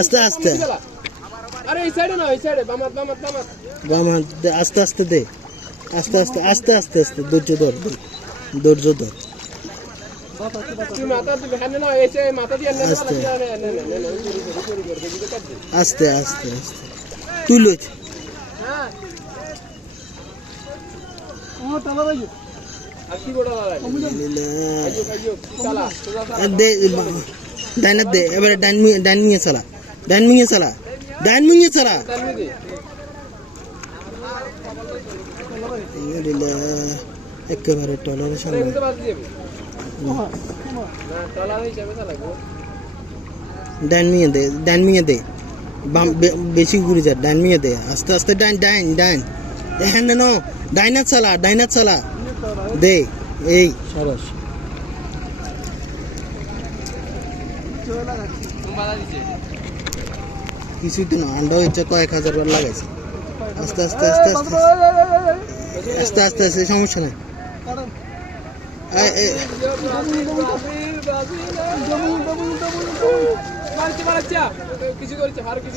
আস্তে আস্তে আরে এই সাইডে না, এই সাইডে বামাত বামাত বামাত বাম আস্তে আস্তে দে, আস্তে আস্তে আস্তে আস্তে আস্তে ধৈর্য ধর, ধৈর্য ধর। তুই মাথা দিবে হানে না, এসে মাথা দিয়ে নেন আস্তে। না আস্তে আস্তে আস্তে তুই লই। হ্যাঁ ও তালা ভাই আর কি বড় লাগাই আইও আইও চালা দে ডাইনা দে, এবারে ডাইন মিয়ে চালা, ডাইন মিয়ে চালা, ডাইন মিয়ে চালা। তালমি দে একেবারে টলারের সামনে এমতে বাদ দিবি না, তালা নেই যাবে চালাবো ডাইন মিয়ে দে, ডাইন মিয়ে দে, বাম বেশি ঘুরে যা, ডাইন মিয়ে দে, আস্তে আস্তে ডাইন ডাইন ডাইন, হ্যাঁ না ডাইনা চালা, ডাইনা চালা দে, এই সরস মারা দিছে কিছুই তো না, আন্ডা হচ্ছে কয়েক হাজার বার লাগাইছে। আস্তে আস্তে আস্তে আস্তে আস্তে আস্তে আস্তে সমস্যা নাই।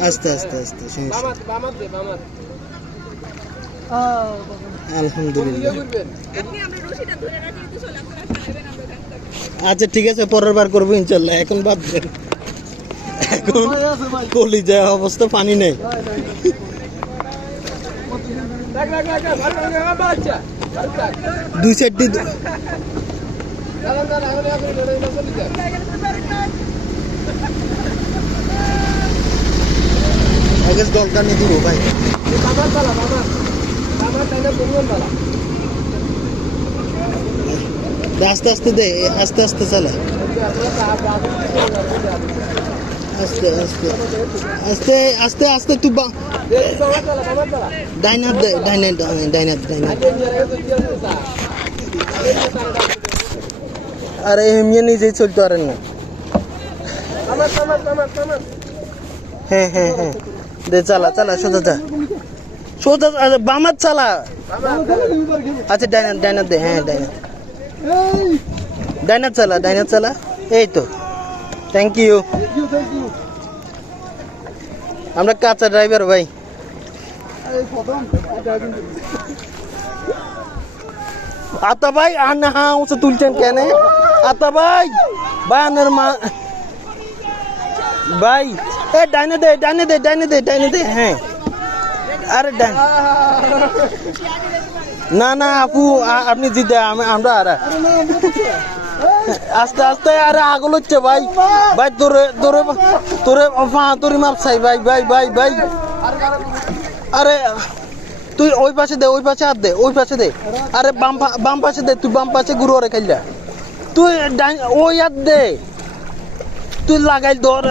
আস্তে আস্তে আস্তে সমস্যা, আলহামদুলিল্লাহ। আচ্ছা ঠিক আছে, পরের বার করবো ইনশাল্লাহ, এখন বাদ দেন, এখন কলিজা অবস্থা পানি নেই। দুই সাইড আগে দরকার নিয়ে দিব ভাই। আস্তে আস্তে দে, আস্তে আস্তে চালা, আস্তে আস্তে আস্তে আস্তে আস্তে তুই ডাইনার দে, ডাইনার ডাইনার ডাইনার। আরে এমনি নিজেই চলতে পারেন না। হ্যাঁ হ্যাঁ হ্যাঁ দে, চালা চালা, সোজা যা, সোজা বামাত চালা। আচ্ছা ডাইনার ডাইনার দে, হ্যাঁ ডাইনার, ডাইনার চালা, ডাইনার চালা, এই তো, থ্যাংক ইউ। আমরা কাঁচা ড্রাইভার ভাই। আতা ভাই আনা হা উঁচু তুলছেন কেন? আতা ভাই ভাই আনার মা ভাই, এ ডাইনে দে, ডাইনে দে, ডাইনে দে, ডাইনে দে, হ্যাঁ। আরে ডাইন না না আপু, আপনি জিতে আমরা আর আস্তে আস্তে, আরে আগল হচ্ছে ভাই, ভাই তোরে তোরে তোরে তোরে মাপ চাই ভাই, ভাই ভাই ভাই। আরে তুই ওই পাশে দে, ওই পাশে হাত দে, ওই পাশে দে, আরে বাম পাশে দে, তুই বাম পাশে ঘুরে ওরে খাইলা, তুই ওই হাত দে, তুই লাগাই ধর।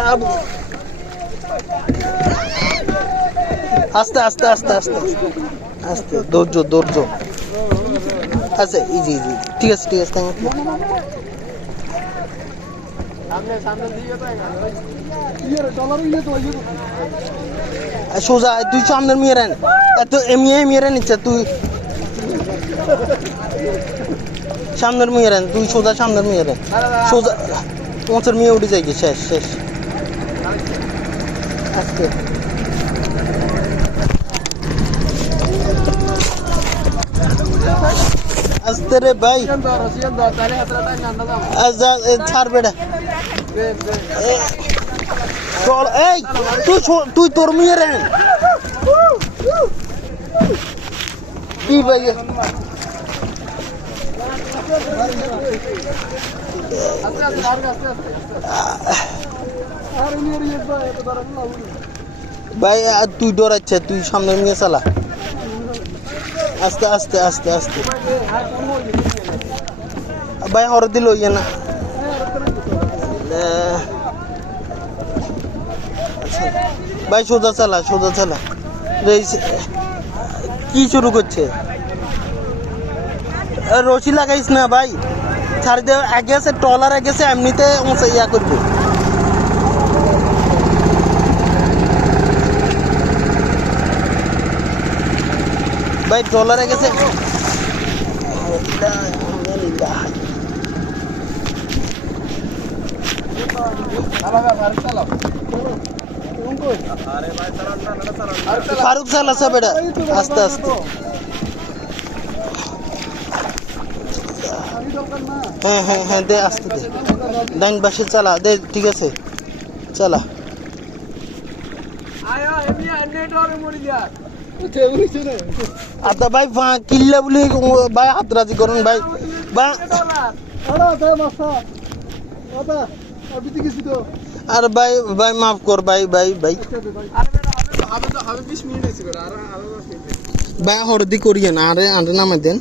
আস্তে আস্তে আস্তে আস্তে আস্তে, ধৈর্য ধৈর্য। আচ্ছা ইজি ইজি, ঠিক আছে ঠিক আছে, থ্যাংক ইউ। সোজা তুই সামনের মেয়েরেন, এত মেয়েরেন ইচ্ছা, তুই সামনের মেয়েরেন, তুই সোজা সামনের মেয়েরেন, সোজা পৌঁছার মেয়ে উঠে যাই, শেষ শেষ। আজকে আস্তে রে ভাই, ছাড় বেটা, এই তুই তোর মেয়ে রেন কি ভাই? ভাই তুই ডরাচ্ছে, তুই সামনে নিয়ে চালা, আস্তে আস্তে আস্তে আস্তে ভাই, হর দিল ইয়ে না ভাই, সোজা চালা, সোজা চালা। কি শুরু করছে? রশি লাগাইস না ভাই, ছাড়ি দে, আগে আছে টলার, আগে আছে এমনিতে ইয়া করবো। ভাই টলারে গেছে, ফারুক চালাচ্ছে বেটা আস্তে আস্তে হ্যাঁ হ্যাঁ হ্যাঁ দে আস্তে দে ডাইন পাশে চালা দে ঠিক আছে চালা আচ্ছা ভাই কিল্লা বলি ভাই হাত রাজি করুন ভাই ভাই আর ভাই ভাই মাফ কর ভাই ভাই ভাই ভাই হরদি করিয়ে না আরে আরে নামে দেন